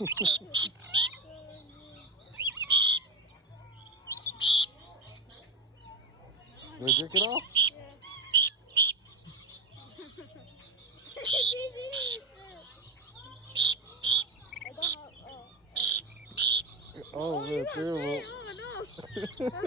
You want to jerk it off? Oh, man, terrible. Oh, no.